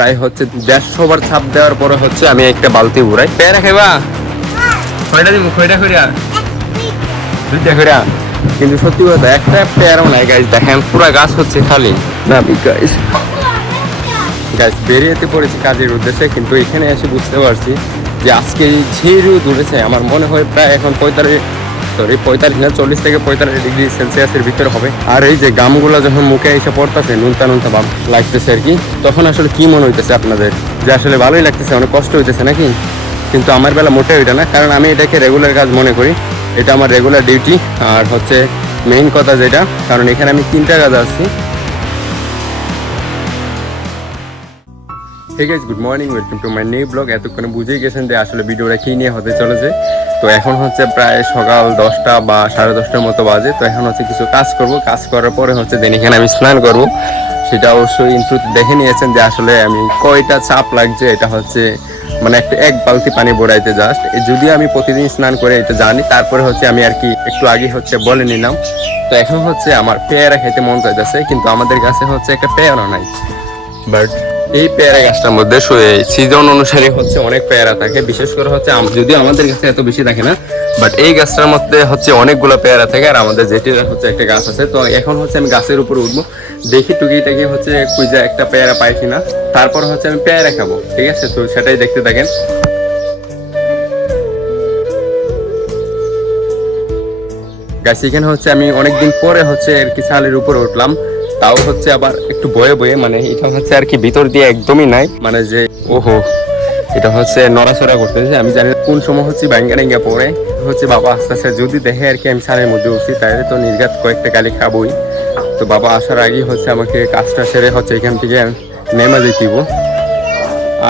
প্রায় হচ্ছে 150 বার ছাপ দেওয়ার পরে হচ্ছে আমি একটা বালতি ঘুরাই। পেয়ারা খাইবা? কয়টা দিব? কয়টা কইরা? দুইটা কইরা। কিন্তু সত্যি কথা একটা পেয়ারাও নাই গাইস, দেখেন পুরো গাছ হচ্ছে খালি না গাইস। গাইস বেরিয়েতে পড়েছি কাজের উদ্দেশ্যে, কিন্তু এখানে এসে বুঝতে পারছি যে আজকে যে রোদ উঠেছে আমার মনে হয় প্রায় এখন 45 না 40 থেকে 45 ডিগ্রি সেলসিয়াসের ভিতরে হবে। আর এই যে গামগুলো যখন মুখে এসে পড়তেছে নুনতা নুনতা ভাব লাগতেছে আর কি, তখন আসলে কি মনে হইতেছে আপনাদের যে আসলে ভালোই লাগতেছে, অনেক কষ্ট হইতেছে নাকি? কিন্তু আমার বেলা মোটেই ওইটা না, কারণ আমি এটাকে রেগুলার কাজ মনে করি, এটা আমার রেগুলার ডিউটি। আর হচ্ছে মেইন কথা যেটা, কারণ এখানে আমি 3টা কাজ আসছি। Hey guys, good morning, welcome to my new blog. এতক্ষণে বুঝেই গেছেন যে আসলে ভিডিওটা কী নিয়ে হতে চলেছে। তো এখন হচ্ছে প্রায় সকাল 10টা বা 10:30টার মতো বাজে। তো এখন হচ্ছে কিছু কাজ করব, কাজ করার পরে হচ্ছে দেন এখানে আমি স্নান করব। সেটা অবশ্যই ইন্ট্রোতে দেখে নিয়েছেন যে আসলে আমি কয়টা চাপ লাগছে। এটা হচ্ছে মানে এক বালতি পানি ভরাইতে জাস্ট। যদিও আমি প্রতিদিন স্নান করে এটা জানি, তারপরে হচ্ছে আমি আর কি একটু আগে হচ্ছে বলে নিলাম। তো এখন হচ্ছে আমার পেয়ারা খেতে মন চাইতেছে, কিন্তু আমাদের কাছে হচ্ছে একটা পেয়ারা নাই। বাট এই পেয়ারা গাছটার মধ্যে সিজন অনুসারে হচ্ছে অনেক পেয়ারা থাকে, বিশেষ করে হচ্ছে যদিও আমাদের কাছে এত বেশি থাকে না, বাট এই গাছটার মধ্যে হচ্ছে অনেকগুলো পেয়ারা থাকে। আর আমাদের যেটির হচ্ছে একটা গাছ আছে, তো এখন হচ্ছে আমি গাছের উপর উঠবো, দেখি টুকিটাকি হচ্ছে খুঁজে একটা পেয়ারা পাই কিনা, তারপর হচ্ছে আমি পেয়ারা খাবো। ঠিক আছে, তো সেটাই দেখতে থাকেন। গাছ এখানে হচ্ছে আমি অনেকদিন পরে হচ্ছে আর কি ছালের উপরে উঠলাম, তাও হচ্ছে আবার একটু বয়ে বয়ে, মানে এটা হচ্ছে আর কি ভিতর দিয়ে একদমই নাই, মানে যে ওহো এটা হচ্ছে নড়াচড়া করতেছে। আমি জানি কোন সময় হচ্ছে ব্যাঙ্গা পরে হচ্ছে বাবা আস্তে আস্তে যদি দেখে আর কি আমি ছালের মধ্যে উঠছি, তাহলে তো নির্ঘাত কয়েকটা গালি খাবোই। তো বাবা আসার আগেই হচ্ছে আমাকে কাজটা সেরে হচ্ছে এখান থেকে নেমে যেতেইব।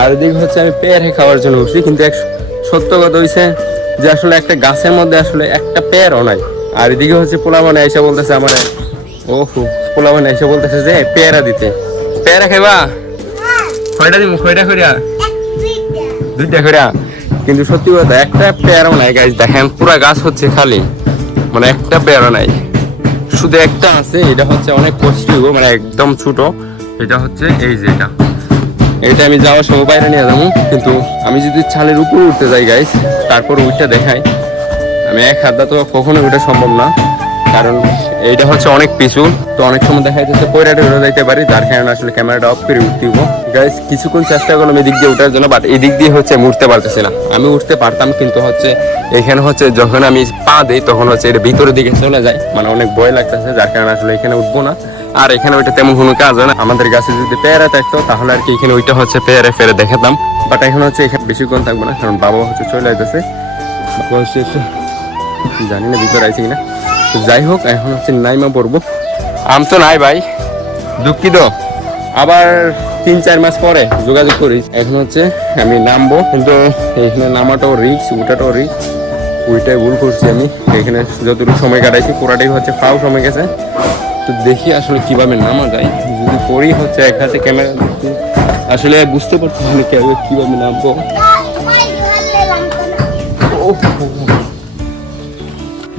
আর এদিকে হচ্ছে আমি পেয়ারা খাওয়ার জন্য উঠছি, কিন্তু এক সত্য কথা হয়েছে যে আসলে একটা গাছের মধ্যে আসলে একটা পেয়ারও নাই। আর এদিকে হচ্ছে পোলাবানে এসে বলতেছে আমার, ওহো পোলাবানে এসে বলতেছে যে পেয়ারা দিতে। পেয়ারা খাইবা? কয়টা দিব? কয়টা কইরা? দুইটা কইরা। কিন্তু সত্যি কথা একটা পেয়ারাও নাই গাইস, দেখেন পুরো গাছ হচ্ছে খালি, মানে একটা পেয়ারা নাই। শুধু একটা আছে, এটা হচ্ছে অনেক কষ্টি, মানে একদম ছোট। এটা হচ্ছে এই যে এটা আমি যাওয়ার সময় বাইরে নিয়ে যাবো, কিন্তু আমি যদি ছালের উপর উঠতে যাই গাইস, তারপর উঠটা দেখাই, আমি এক হাতটা তো কখনোই ওঠা সম্ভব না, কারণ এইটা হচ্ছে অনেক পিছু। তো অনেক সময় দেখা যাচ্ছে পয়রাটা উঠে যাইতে পারি, যার কারণে আসলে ক্যামেরাটা অফ করে উঠতে হবো গাইস। কিছুক্ষণ চেষ্টা করলাম এদিক দিয়ে উঠার জন্য, বাট এদিক দিয়ে হচ্ছে আমি উঠতে পারতেছি না। আমি উঠতে পারতাম, কিন্তু হচ্ছে এখানে হচ্ছে যখন আমি পা দিই তখন হচ্ছে এটা ভিতরের দিকে চলে যায়, মানে অনেক ভয় লাগতেছে, যার কারণে আসলে এখানে উঠবো না। আর এখানে ওইটা তেমন কোনো কাজ হয় না। আমাদের গাছে যদি পেয়ারা থাকতো তাহলে আর কি এখানে ওইটা হচ্ছে পেয়ারা ফেরে দেখাতাম, বাট এখন হচ্ছে এখানে বেশিক্ষণ থাকবো না, কারণ বাবা হচ্ছে চলে আসতেছে। বাবা হচ্ছে জানি না ভিতরে আছে কিনা। তো যাই হোক, এখন হচ্ছে নাইমা পড়বো। আম তো নাই ভাই, দুঃখিত, আবার 3-4 মাস পরে যোগাযোগ করিস। এখন হচ্ছে আমি নামবো, কিন্তু এখানে নামাটাও রিস্ক, উঠাটাও রিস্ক। ওইটাই ভুল করছি আমি। এখানে যতটুকু সময় কাটাইছি পুরাটাই হচ্ছে ফাও সময় গেছে। তো দেখি আসলে কিভাবে নামা যায়। যদি পড়ি হচ্ছে এক হাতে ক্যামেরা আসলে বুঝতে পারছি না কিভাবে নামবো।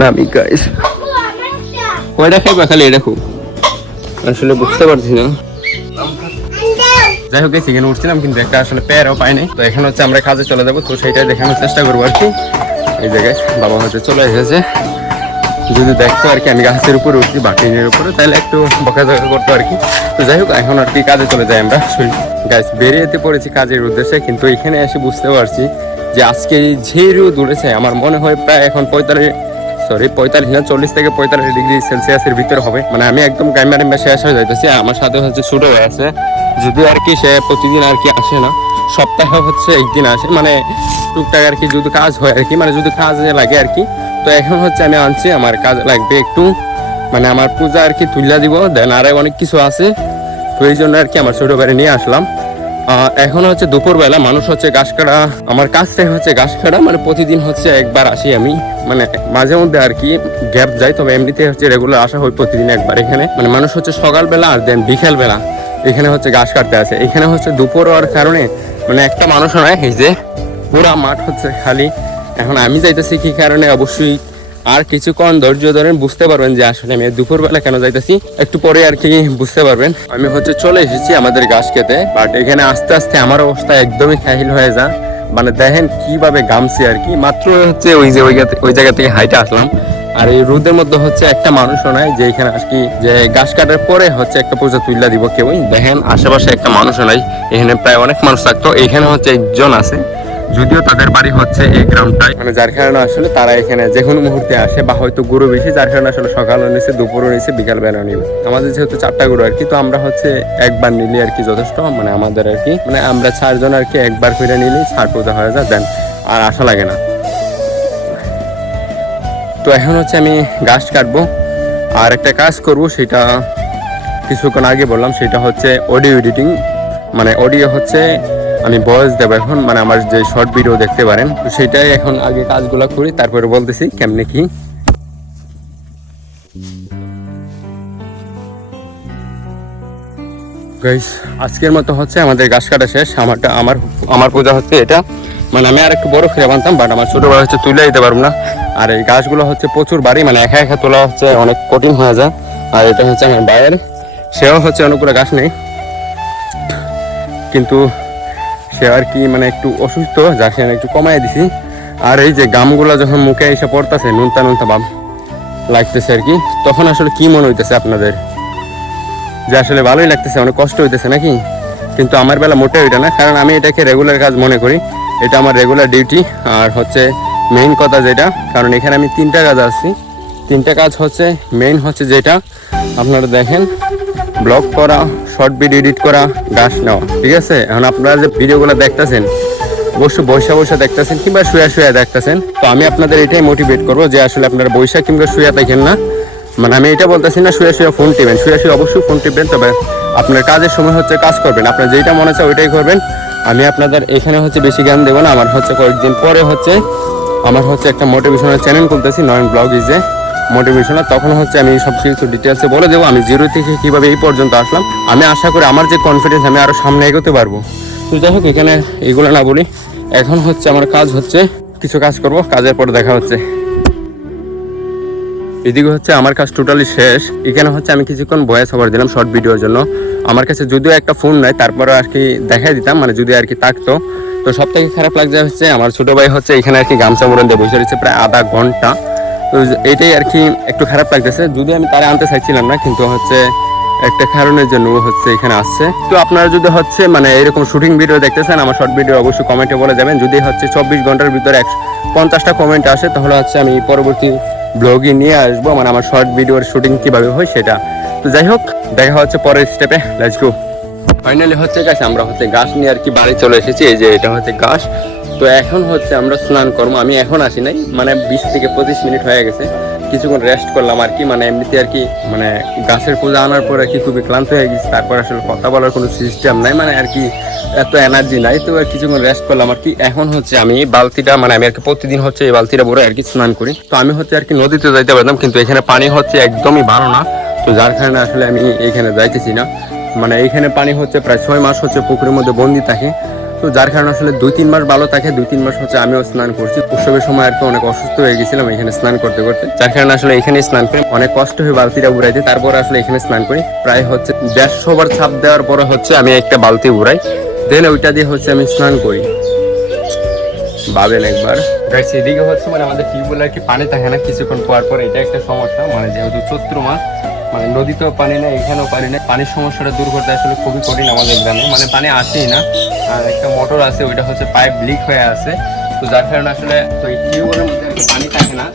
নামি গাইস, কয়টা খাইবা খালি এটা খুব আসলে বুঝতে পারছি না। যাই হোক এখানে উঠছিলাম, কিন্তু একটা আসলে পেয়ারাও পাই নাই। তো এখানে হচ্ছে আমরা কাজে চলে যাবো, তো সেইটাই দেখানোর চেষ্টা করবো আর কি। এই জায়গায় বাবা হচ্ছে চলে এসেছে, যদি দেখতো আর কি আমি গাছের উপরে উঠছি বাটিনের উপরে, তাহলে একটু বকাঝকা করতো আর কি। তো যাই হোক এখন আর কি কাজে চলে যাই আমরা। গাছ বেরিয়েতে পড়েছি কাজের উদ্দেশ্যে, কিন্তু এখানে এসে বুঝতে পারছি যে আজকে যে রোদ উঠেছে আমার মনে হয় প্রায় এখন 45 না 40 থেকে 45 ডিগ্রি সেলসিয়াসের ভিতরে হবে। মানে আমি একদম গাইমারিম্বা শেষ হয়ে যাইতেছি। আমার সাথে হচ্ছে ছোট হয়ে আছে, যদি আর কি সে প্রতিদিন আর কি আসে না, সপ্তাহে হচ্ছে একদিন আসে, মানে টুকটাক আর কি যদি কাজ হয় আর কি, মানে যদি কাজে লাগে আর কি। তো এখন হচ্ছে আমি আনছি, আমার কাজ লাগবে একটু, মানে আমার পূজা আর কি তুলে দিব, দেন আরো অনেক কিছু আছে। তো এই জন্য আর কি আমার ছোট বাড়ি নিয়ে আসলাম। এখন হচ্ছে দুপুরবেলা, মানুষ হচ্ছে ঘাস কাটা, আমার কাজটাই হচ্ছে ঘাস কাটা, মানে প্রতিদিন হচ্ছে একবার আসি আমি, মানে মাঝে মধ্যে আর কি গ্যাপ যায়, তবে এমনিতে হচ্ছে রেগুলার আসা হয় প্রতিদিন একবার এখানে। মানে মানুষ হচ্ছে সকালবেলা আর দেন বিকেলবেলা এখানে হচ্ছে ঘাস কাটতে আসে। এখানে হচ্ছে দুপুর হওয়ার কারণে মানে একটা মানুষ নয়, এই যে পুরা মাঠ হচ্ছে খালি। এখন আমি যাইতেছি কি কারণে অবশ্যই আর কিছুক্ষণ ধৈর্য ধরেন, বুঝতে পারবেন যে আসলে আমি দুপুরবেলা কেন যাইতেছি। একটু পরে আর কি বুঝতে পারবেন। আমি হচ্ছে চলে এসেছি আমাদের ঘাস খেতে, বাট এখানে আস্তে আস্তে আমার অবস্থা একদমই খাহিল হয়ে যায়। মানে দেখেন কিভাবে ঘামছি আর কি। মাত্র হচ্ছে ওই জায়গা থেকে হাইটে আসলাম, আর এই রোদের মধ্যে হচ্ছে একটা মানুষও নাই যে এখানে আর কি যে ঘাস কাটার পরে হচ্ছে একটা পূজা তুইলা দিব কেউই। দেখেন আশেপাশে একটা মানুষও নাই, এখানে প্রায় অনেক মানুষ থাকতো, এখানে হচ্ছে একজন আছে, যদিও তাদের বাড়ি হচ্ছে এই গ্রামটাই, মানে যার কারণে আসলে তারা এখানে যে কোনো মুহূর্তে আসে, বা হয়তো গরু বেশি যার কারণে আসলে সকালও নিচ্ছে, দুপুরও নিচ্ছে, বিকাল বেলা নিবে। আমাদের যেহেতু 4টা গরু আর কি, তো আমরা হচ্ছে একবার নিলে আর কি যথেষ্ট, মানে আমাদের আর কি মানে আমরা 4 জন আর কি একবার করে নিলেই ছাড় পূজা হয়ে যায়, দেন আর আশা লাগে না। তো এখন হচ্ছে আমি ঘাস কাটবো আর একটা কাজ করব, সেটা কিছুক্ষণ আগে বললাম, সেটা হচ্ছে অডিও এডিটিং। মানে অডিও হচ্ছে আমি ভয়েস দেবো এখন, মানে আমার যে শর্ট ভিডিও দেখতে পারেন, তো সেটাই এখন আগে কাজগুলো করি, তারপরে বলতেছি কেমনে কি। গাইস আজকের মতো হচ্ছে আমাদের ঘাস কাটা শেষ। আমার পূজা হচ্ছে এটা, মানে আমি আর একটু বড় করে বানতাম, বাট আমার ছোট ভাই হচ্ছে তুলে দিতে পারবো না। আর এই গাছগুলো হচ্ছে প্রচুর বাড়ি, মানে একা একা তোলা হচ্ছে অনেক কঠিন হয়ে যায়। আর এটা হচ্ছে আমার ভাইয়ের, সেও হচ্ছে অনেকগুলো গাছ নেই, কিন্তু সে আর কি মানে একটু অসুস্থ, যার সে একটু কমাই দিছি। আর এই যে গামগুলো যখন মুখে এসে পড়তেছে, নুনতা নুনতা ভাব লাগতেছে আর কি, তখন আসলে কি মনে হইতেছে আপনাদের, যে আসলে ভালোই লাগতেছে, অনেক কষ্ট হইতেছে নাকি? কিন্তু আমার বেলা মোটেও এটা না, কারণ আমি এটাকে রেগুলার কাজ মনে করি, এটা আমার রেগুলার ডিউটি। আর হচ্ছে মেইন কথা যেটা, কারণ এখানে আমি 3টা কাজ আসছি, 3টা কাজ হচ্ছে মেইন হচ্ছে যেটা আপনারা দেখেন, ব্লগ করা, শর্ট ভিডিও এডিট করা, ঘাস নেওয়া, ঠিক আছে? এখন আপনারা যে ভিডিওগুলো দেখতেছেন, অবশ্যই বৈশা দেখতেছেন কিংবা শুয়া দেখতেছেন, তো আমি আপনাদের এটাই মোটিভেট করবো যে আসলে আপনারা বৈশা কিংবা শুয়া দেখেন না। মানে আমি এটা বলতেছি না শুয়া ফোন টিপবেন, শুয়া অবশ্যই ফোন টিপবেন, তবে আপনার কাজের সময় হচ্ছে কাজ করবেন, আপনার যেটা মনে চায় ওইটাই করবেন। আমি আপনাদের এখানে হচ্ছে বেশি জ্ঞান দেবো না। আমার হচ্ছে কয়েকদিন পরে হচ্ছে আমার হচ্ছে একটা মোটিভেশনাল চ্যানেল খুলতেছি, Nayan blog is a motivational. তখন হচ্ছে আমি সব কিছু ডিটেলসে বলে দেবো, আমি জিরো থেকে কীভাবে এই পর্যন্ত আসলাম। আমি আশা করি আমার যে কনফিডেন্স, আমি আরও সামনে এগোতে পারবো। তো যাই হোক, এখানে এগুলো না বলি, এখন হচ্ছে আমার কাজ হচ্ছে কিছু কাজ করব, কাজের পর দেখা হচ্ছে। এদিকে হচ্ছে আমার কাজ টোটালি শেষ। এখানে হচ্ছে আমি কিছুক্ষণ ভয়েস ওভার দিলাম শর্ট ভিডিওর জন্য। আমার কাছে যদিও একটা ফোন নাই, তারপরে আর কি দেখাই দিতাম, মানে যদি আর কি থাকতো। তো সব থেকে খারাপ লাগছে হচ্ছে আমার ছোটো ভাই হচ্ছে এখানে আর কি গামছা মোড়ান দিয়ে বসে রয়েছে প্রায় আধা ঘন্টা। তো এটাই আর কি একটু খারাপ লাগতেছে, যদি আমি তারা আনতে চাইছিলাম না, কিন্তু হচ্ছে একটা কারণের জন্য হচ্ছে এখানে আসছে। তো আপনারা যদি হচ্ছে মানে এরকম শুটিং ভিডিও দেখতেছেন, আমার শর্ট ভিডিও অবশ্যই কমেন্টে বলে যাবেন। যদি হচ্ছে 24 ঘন্টার ভিতরে 50টা কমেন্ট আসে, তাহলে হচ্ছে আমি পরবর্তী ব্লগে নিয়ে আসবো, মানে আমার শর্ট ভিডিওর শুটিং কিভাবে হয় সেটা। তো যাই হোক, দেখা হচ্ছে পরের স্টেপে, লেটস গো। ফাইনালি হচ্ছে গাছ, আমরা হচ্ছে গাছ নিয়ে আর কি বাড়ি চলে এসেছি। এই যে এটা হচ্ছে গাছ। তো এখন হচ্ছে আমরা স্নান করবো। আমি এখন আসি নাই, মানে 20 থেকে 25 মিনিট হয়ে গেছে, কিছুক্ষণ রেস্ট করলাম আর কি। মানে এমনিতে আর কি মানে গাছের পূজা আনার পর আর কি খুবই ক্লান্ত হয়ে গেছি, তারপর আসলে কথা বলার কোনো সিস্টেম নাই, মানে আর কি এত এনার্জি নাই। তো আর কিছুক্ষণ রেস্ট করলাম আর কি। এখন হচ্ছে আমি বালতিটা, মানে আমি আর কি প্রতিদিন হচ্ছে এই বালতিটা ভরে আর কি স্নান করি। তো আমি হচ্ছে আর কি নদীতে যাইতে পারতাম, কিন্তু এখানে পানি হচ্ছে একদমই ভালো না, তো যার কারণে আসলে আমি এখানে যাইতেছি না। মানে এইখানে পানি হচ্ছে প্রায় 6 মাস হচ্ছে পুকুরের মধ্যে বন্দি থাকে, তো যার কারণে আসলে 2-3 মাস ভালো থাকে, 2-3 মাস হচ্ছে আমিও স্নান করছি। উৎসবের সময় আর কি অনেক অসুস্থ হয়ে গেছিলাম এখানে স্নান করতে করতে, যার কারণে আসলে এখানে স্নান করি। অনেক কষ্ট হয়ে বালতিটা উড়াইতে, তারপর আসলে এখানে স্নান করি। প্রায় হচ্ছে 150 বার ছাপ দেওয়ার পরে হচ্ছে আমি একটা বালতি উড়াই, দেন ওইটা দিয়ে হচ্ছে আমি স্নান করি। ভাবেন একবার। সেদিকে হচ্ছে মানে আমাদের টিউবওয়েল আর কি পানি থাকে না কিছুক্ষণ পর পর, এটা একটা সমস্যা। মানে যেহেতু চৈত্র মাস, মানে নদীতেও পানি নেই, এখানেও পানি নেই, পানির সমস্যাটা দূর করতে আসলে খুবই কঠিন আমাদের গ্রামে, মানে পানি আসেই না। আর একটা মোটর আছে, ওইটা হচ্ছে পাইপ লিক হয়ে আছে, তো যার কারণে আসলে তো এই টিউবওয়েলের মধ্যে আর কি পানি থাকে না।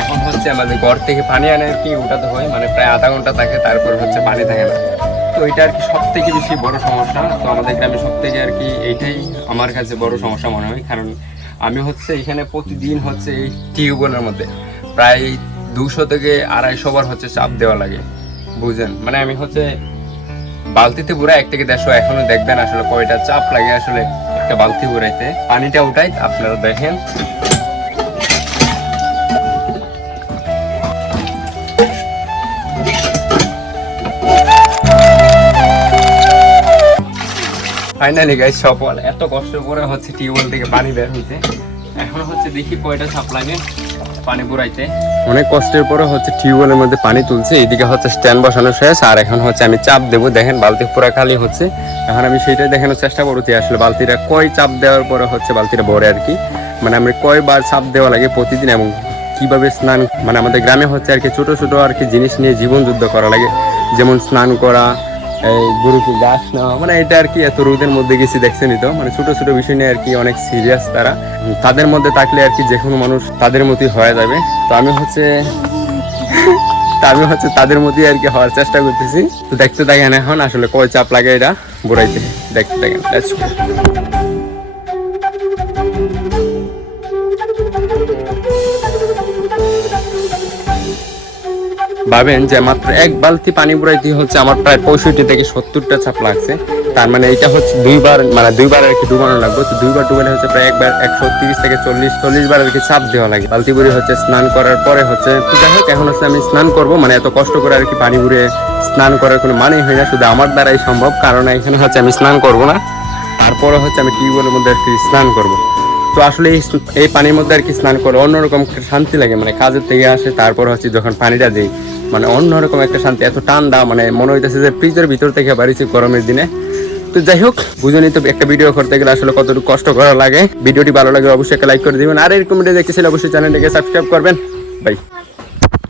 এখন হচ্ছে আমাদের ঘর থেকে পানি আনে আর কি উঠাতে হয়, মানে প্রায় আধা ঘন্টা থাকে, তারপর হচ্ছে পানি থাকে না। তো এটা আর কি সব থেকে বেশি বড় সমস্যা। তো আমাদের গ্রামে সব থেকে আর কি এইটাই আমার কাছে বড় সমস্যা মনে হয়, কারণ আমি হচ্ছে এখানে প্রতিদিন হচ্ছে এই টিউবওয়েলের মধ্যে প্রায় 200 থেকে 250 বার হচ্ছে চাপ দেওয়া লাগে, বুঝেন? মানে আমি হচ্ছে বালতিতে পুরা 1 থেকে 150, এখনো দেখবেন আসলে কয়টা চাপ লাগে আসলে একটা বালতি ঘুরাইতে। পানিটা উঠাই আপনারা দেখেন। ফাইনালি গাইস, সফল। এত কষ্ট করে হচ্ছে টিউবওয়েল থেকে পানি বের হয়েছে। এখন হচ্ছে দেখি কয়টা চাপ লাগে। পানি বুড়াইতে। অনেক কষ্টের পরে হচ্ছে টিউবওয়েলের মধ্যে পানি তুলছে, এইদিকে হচ্ছে স্ট্যান্ড বসানো শেষ, আর এখন হচ্ছে আমি চাপ দেবো। দেখেন বালতি পুরো খালি হচ্ছে, এখন আমি সেইটাই দেখানোর চেষ্টা করছি আসলে বালতিটা কয় চাপ দেওয়ার পরে হচ্ছে বালতিটা ভরে আর কি, মানে আমরা কয়বার চাপ দেওয়া লাগে প্রতিদিন, এবং কিভাবে স্নান, মানে আমাদের গ্রামে হচ্ছে আর কি ছোট ছোট আর কি জিনিস নিয়ে জীবন যুদ্ধ করা লাগে, যেমন স্নান করা, এই গরুকে ঘাস নেওয়া, মানে এটা আর কি এত রোদের মধ্যে গেছি দেখছেনই তো, মানে ছোট ছোট বিষয় নিয়ে আর কি অনেক সিরিয়াস তারা, তাদের মধ্যে থাকলে আর কি যে কোনো মানুষ তাদের মতোই হয়ে যাবে। তো আমি হচ্ছে তাদের মতোই আর কি হওয়ার চেষ্টা করতেছি। তো দেখতে থাকেন এখন আসলে কয় চাপ লাগে এটা বুড়াইতে, দেখতে থাকেন। ভাবেন যে মাত্র এক বালতি পানি বুড়াইতে হচ্ছে আমার প্রায় 65 থেকে 70টা চাপ লাগছে। তার মানে এটা হচ্ছে দুইবার আর কি ডুবানো লাগবে। তো দুইবার ডুবালে হচ্ছে প্রায় একবার 130 থেকে 40 বার আর কি চাপ দেওয়া লাগে বালতি বুড়ি হচ্ছে স্নান করার পরে হচ্ছে। তো যাই হোক, এখন হচ্ছে আমি স্নান করবো, মানে এত কষ্ট করে আর কি পানি বুড়ে স্নান করার কোনো মানেই হয় না, শুধু আমার দ্বারাই সম্ভব, কারণ এখানে হচ্ছে আমি স্নান করবো না, তারপরে হচ্ছে আমি টিউবওয়েলের মধ্যে আর কি স্নান করবো। তো আসলে এই পানির মধ্যে আর কি স্নান করে অন্যরকম শান্তি লাগে, মানে কাজের থেকে আসে তারপর হচ্ছে যখন পানিটা দিই, মানে অন্যরকম একটা শান্তি, এত ঠান্ডা, মানে মনে হইতেছে যে ফ্রিজের ভিতর থেকে বাড়িছি গরমের দিনে। তো যাই হোক, বুঝুনি তো একটা ভিডিও করতে গেলে আসলে কতটুকু কষ্ট করা লাগে। ভিডিওটি ভালো লাগে অবশ্যই একটা লাইক করে দিবেন, আর এরকম ভিডিও দেখতেছিলে অবশ্যই চ্যানেলটিকে সাবস্ক্রাইব করবেন। বাই।